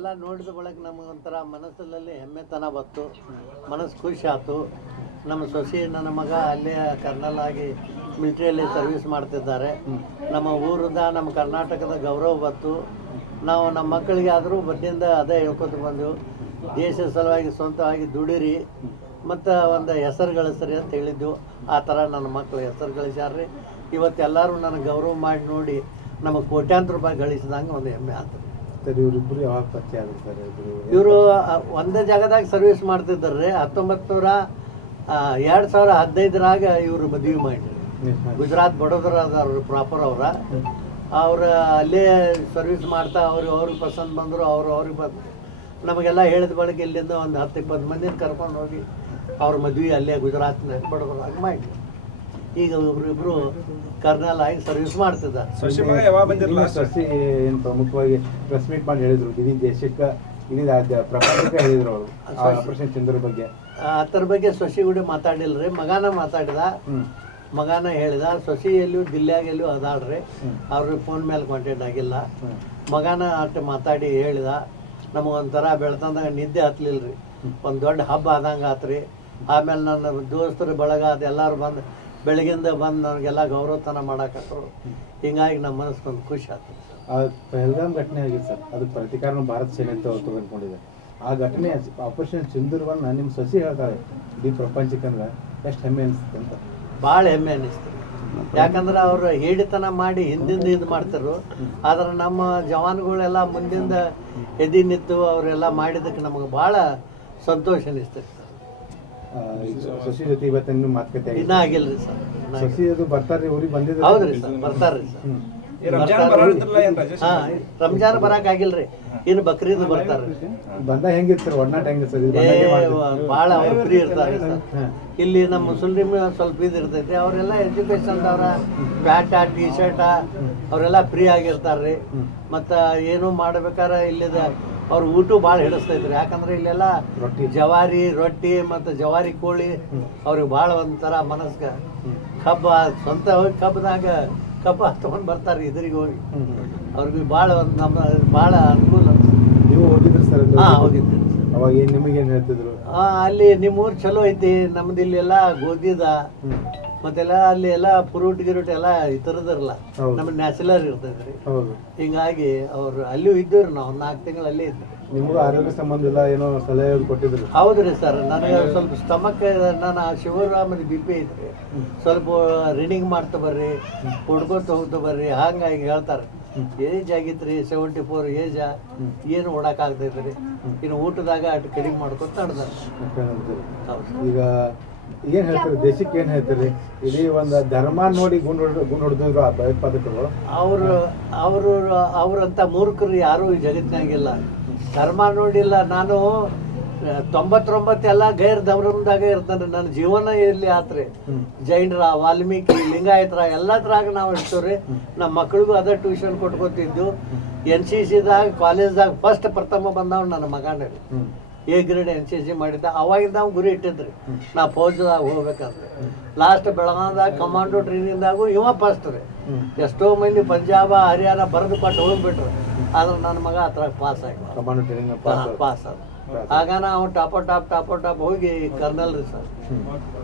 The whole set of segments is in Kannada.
ಇದೆಲ್ಲ ನೋಡಿದ ಬಳಿಕ ನಮಗೊಂಥರ ಮನಸ್ಸಲ್ಲಿ ಹೆಮ್ಮೆತನ ಬಂತು. ಮನಸ್ಸು ಖುಷಿ ಆಯಿತು. ನಮ್ಮ ಸೊಸೆ, ನನ್ನ ಮಗ ಅಲ್ಲೇ ಕರ್ನಲ್ ಆಗಿ ಮಿಲಿಟ್ರಿಯಲ್ಲಿ ಸರ್ವಿಸ್ ಮಾಡ್ತಿದ್ದಾರೆ. ನಮ್ಮ ಊರಿಂದ, ನಮ್ಮ ಕರ್ನಾಟಕದ ಗೌರವ ಬಂತು. ನಾವು ನಮ್ಮ ಮಕ್ಕಳಿಗೆ ಆದರೂ ಬಡ್ಡಿಯಿಂದ ಅದೇ ಹೇಳ್ಕೊತ ಬಂದೆವು. ದೇಶದ ಸಲುವಾಗಿ ಸ್ವಂತವಾಗಿ ದುಡಿರಿ. ಮತ್ತು ಒಂದು ಹೆಸರು ಗಳಿಸ್ರಿ ಅಂತ ಹೇಳಿದ್ದೆವು. ಆ ಥರ ನನ್ನ ಮಕ್ಕಳು ಹೆಸರು ಗಳಿಸ್ಯಾರ್ರಿ. ಇವತ್ತೆಲ್ಲರೂ ನನಗೆ ಗೌರವ ಮಾಡಿ ನೋಡಿ ನಮಗೆ ಕೋಟ್ಯಾಂತರ ರೂಪಾಯಿ ಗಳಿಸಿದಂಗೆ ಒಂದು ಹೆಮ್ಮೆ ಆಯ್ತು ಸರ್ ಇವರಿಬ್ರು ಯಾವಾಗ ಪರಿಚಯ ಇಬ್ರು ಇವರು? ಒಂದೇ ಜಾಗದಾಗ ಸರ್ವಿಸ್ ಮಾಡ್ತಿದ್ದಾರೆ. ಹತ್ತೊಂಬತ್ತು ನೂರ ಎರಡು ಸಾವಿರ ಹದಿನೈದರಾಗ ಇವರು ಮದುವೆ ಮಾಡಿದ್ರು. ಗುಜರಾತ್ ಬಡೋದರದವ್ರು ಪ್ರಾಪರ್ ಅವರ. ಅವ್ರ ಅಲ್ಲೇ ಸರ್ವಿಸ್ ಮಾಡ್ತಾ ಅವ್ರು ಅವ್ರಿಗೆ ಪಸಂದ್ ಬಂದರು ಅವ್ರು ಅವ್ರಿಗೆ ಬಂದು ನಮಗೆಲ್ಲ ಹೇಳಿದ ಬಳಿಕ ಇಲ್ಲಿಂದ ಒಂದು ಹತ್ತು ಇಪ್ಪತ್ತು ಮಂದಿನ ಕರ್ಕೊಂಡು ಹೋಗಿ ಅವ್ರ ಮದುವೆ ಅಲ್ಲೇ ಗುಜರಾತ್ನಾಗ ಬಡೋದ್ರಾಗ ಮಾಡಿ ಈಗ ಒಬ್ರಿಬ್ರು ಕರ್ನಲ್ ಆಗಿ ಸರ್ವಿಸ್ ಮಾಡ್ತಿದ್ದಾರೆ ಸೊಸೆ ಏನು ಪ್ರಮುಖವಾಗಿ ಪ್ರೆಸ್ ಮೀಟ್ ಮಾಡಿ ಹೇಳಿದ್ರು. ಇಡೀ ದೇಶಕ್ಕೆ ಇಡೀ ರಾಜ್ಯ ಪ್ರಪಂಚಕ್ಕೆ ಹೇಳಿದ್ರು ಅವರು ಆಪರೇಷನ್ ಚಂದ್ರ ಬಗ್ಗೆ. ಅದರ ಬಗ್ಗೆ ಸೊಸಿ ಕೂಡ ಮಾತಾಡಿಲ್ರಿ ಮಗಾನ ಮಾತಾಡಿದ. ಮಗಾನ ಹೇಳಿದ ಸೊಸಿ ಎಲ್ಲೂ ದಿಲ್ಲಿಯಾಗೆಲ್ಲೂ ಎಲ್ಲೂ ಅದಾಳ್ರಿ. ಅವ್ರಿಗೆ ಫೋನ್ ಮೇಲೆ ಕಾಂಟ್ಯಾಕ್ಟ್ ಆಗಿಲ್ಲ. ಮಗಾನ ಅಷ್ಟು ಮಾತಾಡಿ ಹೇಳಿದ ನಮಗೊಂಥರ ಬೆಳ್ತಂದಾಗ ನಿದ್ದೆ ಹತ್ಲಿಲ್ರಿ. ಒಂದು ದೊಡ್ಡ ಹಬ್ಬ ಆದಂಗೆ ಆತ್ರಿ. ಆಮೇಲೆ ನನ್ನ ದೋಸ್ತರು ಬಳಗ ಅದೆಲ್ಲರೂ ಬಂದು ಬೆಳಗಿಂದ ಬಂದು ನನಗೆಲ್ಲ ಗೌರವತನ ಮಾಡಾಕತ್ತರು ಹಿಂಗಾಗಿ ನಮ್ಮ ಮನಸ್ಸು ಒಂದು ಖುಷಿ ಆಯ್ತು ಆ ಪಹಲ್ಗಾಮ್ ಘಟನೆ ಆಗಿದೆ ಸರ್. ಅದು ಪ್ರತಿಕಾರನ ಭಾರತ ಸೇನೆ ಅಂತ ತಗೊಂಡ್ಕೊಂಡಿದೆ ಆ ಘಟನೆ ಆಪರೇಷನ್ ಸಿಂಧೂರವನ್ನ ನಿಮ್ಮ ಸಸಿ ಹೇಳ್ತಾರೆ. ಇಡೀ ಪ್ರಪಂಚಕ್ಕೆ ಅಂದ್ರೆ ಎಷ್ಟು ಹೆಮ್ಮೆ ಅನಿಸುತ್ತೆ ಅಂತ. ಭಾಳ ಹೆಮ್ಮೆ ಅನಿಸ್ತದೆ ಯಾಕಂದ್ರೆ ಅವರು ಹೇಳಿತನ ಮಾಡಿ ಹಿಂದಿಂದ ಇದು ಮಾಡ್ತಾರೋ ಆದ್ರೆ ನಮ್ಮ ಜವಾನ್ಗಳೆಲ್ಲ ಮುಂದಿಂದ ಎದಿ ನಿಂತು ಅವರೆಲ್ಲ ಮಾಡಿದ್ದಕ್ಕೆ ನಮಗೆ ಭಾಳ ಸಂತೋಷ ಅನಿಸ್ತೈತೆ ಸಸಿ ಜೊತೆ ಇವತ್ತು ನಿಮ್ಮ ಮಾತುಕತೆ ಇನ್ನೂ ಆಗಿಲ್ಲ ಆಗಿಲ್ರಿ ಸರ್ ಅದು ಬರ್ತಾರೆ ಊರಿಗೆ ಬಂದಿದ್ದಾರೆ. ಹೌದ್ರಿ ಸರ್ ಬರ್ತಾರ್ರಿ ಸರ್. ಈ ರಂಜಾನ್ ಬರಾಕ್ ಆಗಿಲ್ರಿ ಇನ್ನು ಬಕ್ರೀದ್ ಬರ್ತಾರ್ರಿ ಬಂದ ಹೆಂಗಿರ್ತಾರೆ ಒಡನಾಟ ಹೆಂಗೆ ಸರ್ ಅವ್ರ ಏ ಬಂದಾಗೆ ಭಾಳ ಅವ್ರು ಫ್ರೀ ಇರ್ತಾರೆ. ಇಲ್ಲಿ ನಮ್ಮ ಮುಸ್ಲಿಮ್ ಸ್ವಲ್ಪ ಇದು ಇರ್ತೈತಿ ಅವರೆಲ್ಲ ಎಜುಕೇಶನ್ ಅವ್ರ ಪ್ಯಾಟ ಟಿ ಶರ್ಟ ಅವರೆಲ್ಲ ಫ್ರೀ ಆಗಿರ್ತಾರ್ರಿ ಮತ್ತ ಏನು ಮಾಡ್ಬೇಕಾರೆ ಇಲ್ಲಿದ ಅವ್ರ ಊಟ ಭಾಳ ಇದ್ರು ಯಾಕಂದ್ರೆ ಇಲ್ಲೆಲ್ಲ ರೊಟ್ಟಿ. ಜವಾರಿ ರೊಟ್ಟಿ ಮತ್ತು ಜವಾರಿ ಕೋಳಿ ಅವ್ರಿಗೆ ಭಾಳ ಒಂಥರ ಮನಸ್ಗೆ ಕಬ್ಬ ಸ್ವಂತ ಹೋಗಿ ಕಬ್ಬದಾಗ ಕಬ್ಬ ತೊಗೊಂಡು ಬರ್ತಾರೆ ಇದ್ರಿಗೆ ಹೋಗಿ. ಅವ್ರಿಗೆ ಭಾಳ ಒಂದು ನಮ್ಮ ಭಾಳ ಅನುಕೂಲ. ನೀವು ಹೋಗಿದ್ರಿ ಸರ್ ಹಾ ಹೋಗಿದ್ದೀನಿ ಅವಾಗ ಏನ್ ನಿಮಗೇನು ಹೇಳ್ತಿದ್ರು? ಆ, ಅಲ್ಲಿ ನಿಮ್ಮ ಊರು ಚಲೋ ಐತಿ ನಮ್ದು ಎಲ್ಲಾ ಗೋಧಿದ. ಮತ್ತೆಲ್ಲ ಅಲ್ಲಿ ಎಲ್ಲ ಫ್ರೂಟ್ ಗಿರೂಟ್ ಎಲ್ಲ ಹೌದು. ನಮ್ಮ ನ್ಯಾಚುರಲ್ ಹೌದು. ಹಿಂಗಾಗಿ ಅವ್ರು ಅಲ್ಲಿಯೂ ಇದ್ದೀವ್ರಿ ನಾವು ನಾಲ್ಕು ತಿಂಗಳು ಅಲ್ಲಿ ಇದ್ವಿ. ನಿಮಗೂ ಆರೋಗ್ಯ ಸಂಬಂಧ ಇಲ್ಲ ಏನೋ ಸಲಹೆ ಕೊಟ್ಟಿದ್ರು? ಹೌದ್ರಿ ಸರ್ ನನಗೆ ಸ್ವಲ್ಪ ಸ್ಟಮಕ್ ನಾನು ಶುಗರ್ ಬಿ ಪಿ ಐತ್ರಿ. ಸ್ವಲ್ಪ ರೀಡಿಂಗ್ ಮಾಡ್ತಾ ಬರ್ರಿ ಕೊಡ್ಕೊತ ಹೋಗ್ತಾ ಬರ್ರಿ ಹಂಗಾಗಿ ಹೇಳ್ತಾರೆ. ಏಜ್ ಆಗಿತ್ರಿ ಸೆವೆಂಟಿ ಫೋರ್ ಏಜ ಏನು ಓಡಕ್ಕಾಗ್ತೈತ್ರಿ ಇನ್ನು ಊಟದಾಗ ಅಷ್ಟು ಕಡಿಮೆ ಮಾಡ್ಕೊತ ಅಂತ ಈಗ ಏನ್ ಹೇಳ್ತಾರೆ ದೇಶಕ್ಕೆ ಏನ್ ಹೇಳ್ತಾರೆ? ಇಡೀ ಒಂದು ಧರ್ಮ ನೋಡಿ ಗುಂಡ್ ಹೊಡೆದ್ರು ಆ ಭಯೋತ್ಪಾದಕರು. ಅವರು ಅವರು ಅವರಂತ ಮೂರ್ಖರು ಯಾರೂ ಈ ಜಗತ್ತಿನಾಗಿಲ್ಲ. ಧರ್ಮ ನೋಡಿಲ್ಲ ನಾನು ಆ, ತೊಂಬತ್ತೊಂಬತ್ತು ಎಲ್ಲ ಗೈರ್ ಧರ್ಮದಾಗ ಇರ್ತಾನೆ. ನನ್ನ ಜೀವನ ಇಲ್ಲಿ ಆತ್ರಿ. ಜೈನರ ವಾಲ್ಮೀಕಿ ಲಿಂಗಾಯತರ ಎಲ್ಲದ್ರಾಗ ನಾವು ಇರ್ತೀವ್ರಿ. ನಮ್ಮ ಮಕ್ಳಿಗೂ ಅದೇ ಟ್ಯೂಷನ್ ಕೊಟ್ಕೊತಿದ್ದು. ಎನ್ ಸಿ ಸಿದಾಗ ಕಾಲೇಜ್ದಾಗ ಫಸ್ಟ್ ಪ್ರಥಮ ಬಂದವ್ ನನ್ನ ಮಗನೇ. ರೀ A grade N C C ಮಾಡಿದ್ದ. ಅವಾಗಿಂದ ನಾವು ಗುರಿ ಇಟ್ಟಿದ್ರಿ. ನಾ ಫೌಜ್ದಾಗ ಹೋಗ್ಬೇಕಂದ್ರೆ. ಲಾಸ್ಟ್ ಬೆಳಗಾವದಾಗ ಕಮಾಂಡೋ ಟ್ರೈನಿಂದಾಗೂ ಇವ ಫಸ್ಟ್ ರೀ. ಎಷ್ಟೋ ಮಂದಿ ಪಂಜಾಬ ಹರಿಯಾಣ ಬರೆದು ಕೊಟ್ಟು ಹೋಗ್ಬಿಟ್ರು. ಆದ್ರೆ ನನ್ನ ಮಗ ಅದ್ರಾಗ ಪಾಸ್ ಆಗಿ ಕಮಾಂಡೋ ಟ್ರೈನಿಂಗ್ ಪಾಸ್ ಪಾಸ್ ಆದ ಆಗ ನಾವು ಟಾಪ್ ಟಾಪ್ ಟಾಪ್ ಟಾಪ್ ಹೋಗಿ ಕರ್ನಲ್ ರೀ ಸರ್.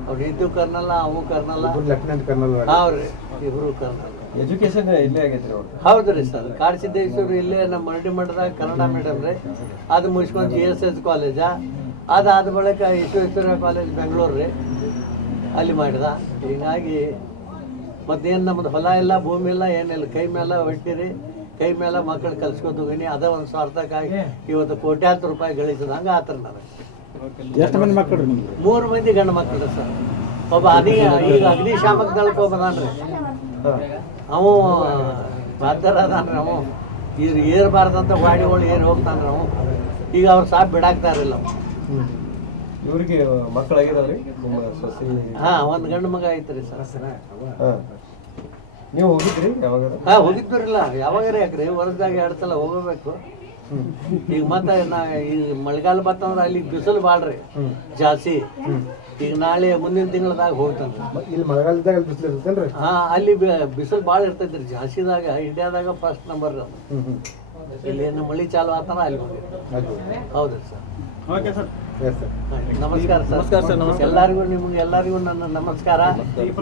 ಅವ್ರು ಇದ್ದು ಕರ್ನಲ್ಲ ಅವು ಕರ್ನಲ್ಲ ಲೆಫ್ಟಿನೆಂಟ್ ಕರ್ನಲ್ ಹೌದ್ರಿ ಇಬ್ರು ಕರ್ನಲ್. ಎಜುಕೇಶನ್ ಇಲ್ಲೇ ಹೌದು ರೀ ಹೌದ್ರಿ ಸರ್ ಕಾಡಸಿದ್ದೇಶ್ವರ ಇಲ್ಲೇ ನಮ್ಮ ಮರಡಿ ಮಠದಾಗ ಕನ್ನಡ ಮೇಡಮ್ ರೀ. ಅದು ಮುಗಿಸ್ಕೊಂಡು ಜಿ ಎಸ್ ಎಸ್ ಕಾಲೇಜ ಅದಾದ ಬಳಿಕ ವಿಶ್ವೇಶ್ವರ ಕಾಲೇಜ್ ಬೆಂಗಳೂರು ರೀ. ಅಲ್ಲಿ ಮಾಡಿದ. ಹೀಗಾಗಿ ಮತ್ತೇನು ನಮ್ಮದು ಹೊಲ ಇಲ್ಲ ಭೂಮಿ ಇಲ್ಲ ಏನಿಲ್ಲ ಕೈ ಮೇಲೆ ಹೊಟ್ಟಿರಿ ಕೈ ಮೇಲೆ ಮಕ್ಕಳು ಕಲ್ಸ್ಕೊತ ಹೋಗಿನಿ ಅದ ಒಂದು ಸ್ವಾರ್ಥಕ್ಕಾಗಿ ಇವತ್ತು ಕೋಟ್ಯಾಂತರ ರೂಪಾಯಿ ಗಳಿಸಿದಂಗೆ ಆತರ ನನಗೆ ಎಷ್ಟು ಮಂದಿ ಮಕ್ಕಳು ಮೂರು ಮಂದಿ ಗಂಡು ಮಕ್ಕಳು ಸರ್. ಒಬ್ಬ ಅಧಿ ಈಗ ಅಗ್ನಿಶಾಮಕ ದಳಕ್ಕೆ ಹೋಗ್ಬದಾನ್ರಿ ಅವು ಬಾಧ್ಯರ ಅದಾನ್ರಿ ಅವು. ಇದ್ರ ಏರ್ಬಾರ್ದಂತ ಗಾಡಿಗಳು ಏರ್ ಹೋಗ್ತಾನ್ರಿ ಅವು. ಈಗ ಅವ್ರು ಸಾಪ್ ಬಿಡಾಕ್ತಾ ಇರಲಿಲ್ಲ ಇವ್ರಿಗೆ ಮಕ್ಕಳಾಗಿದಾವ್ರಿ ಹಾಂ ಸೊಸಿ? ಹಾ ಒಂದು ಗಂಡು ಮಗ ಐತ್ರಿ ಸರ್. ಹಾ. ನೀವು ಹೋಗಿದ್ರಿ ಯಾವಾಗ? ಹಾ ಹೋಗಿದ್ವಿರಲ್ಲ ಯಾವಾಗಾರ ಯಾಕ್ರಿ? ವರ್ಷದಾಗ ಎರಡು ಸಲ ಹೋಗಬೇಕು. ಈಗ ಮತ್ತೆ ನಾ ಈಗ ಮಳೆಗಾಲ ಬತ್ತಂದ್ರೆ ಅಲ್ಲಿ ಬಿಸಿಲು ಬಾಳ್ರಿ ಜಾಸ್ತಿ. ಈಗ ನಾಳೆ ಮುಂದಿನ ತಿಂಗಳದಾಗ ಹೋಗ್ತಾನೆ ಇಲ್ಲಿ ಮಳೆಗಾಲದಾಗ ಬಿಸಿಲು ಇರ್ತೇನ್ರಿ ಹಾ ಅಲ್ಲಿ ಬಿಸಿಲು ಭಾಳ ಇರ್ತೈತ್ರಿ. ಜಾಸ್ತಿದಾಗ ಇಂಡಿಯಾದಾಗ ಫಸ್ಟ್ ನಂಬರ್ ಇಲ್ಲಿ ಏನು ಮಳಿ ಚಾಲು ಆತನ ಅಲ್ಲಿ ಹೋಗಿ ಹೌದು sir. Okay sir yes sir ನಮಸ್ಕಾರ ಸರ್ ನಮಸ್ಕಾರ ಸರ್, ನಮಸ್ಕಾರ. ಎಲ್ಲರಿಗೂ ನಿಮ್ಗೆ ಎಲ್ಲರಿಗೂ ನನ್ನ ನಮಸ್ಕಾರ.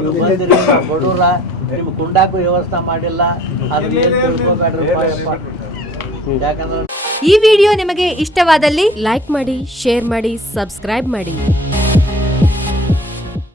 ನೀವು ಬಂದಿರಿ ಬಡೂರ. ನಿಮ್ ಕುಂಡಾಕು ವ್ಯವಸ್ಥೆ ಮಾಡಿಲ್ಲ. ಅದನ್ನ ಏನ್ ತಿಳ್ಕೊಬೇಡ್ರಪ್ಪ ಯಾಕಂದ್ರೆ ಈ ವಿಡಿಯೋ ನಿಮಗೆ ಇಷ್ಟವಾದಲ್ಲಿ ಲೈಕ್ ಮಾಡಿ ಶೇರ್ ಮಾಡಿ ಸಬ್ಸ್ಕ್ರೈಬ್ ಮಾಡಿ.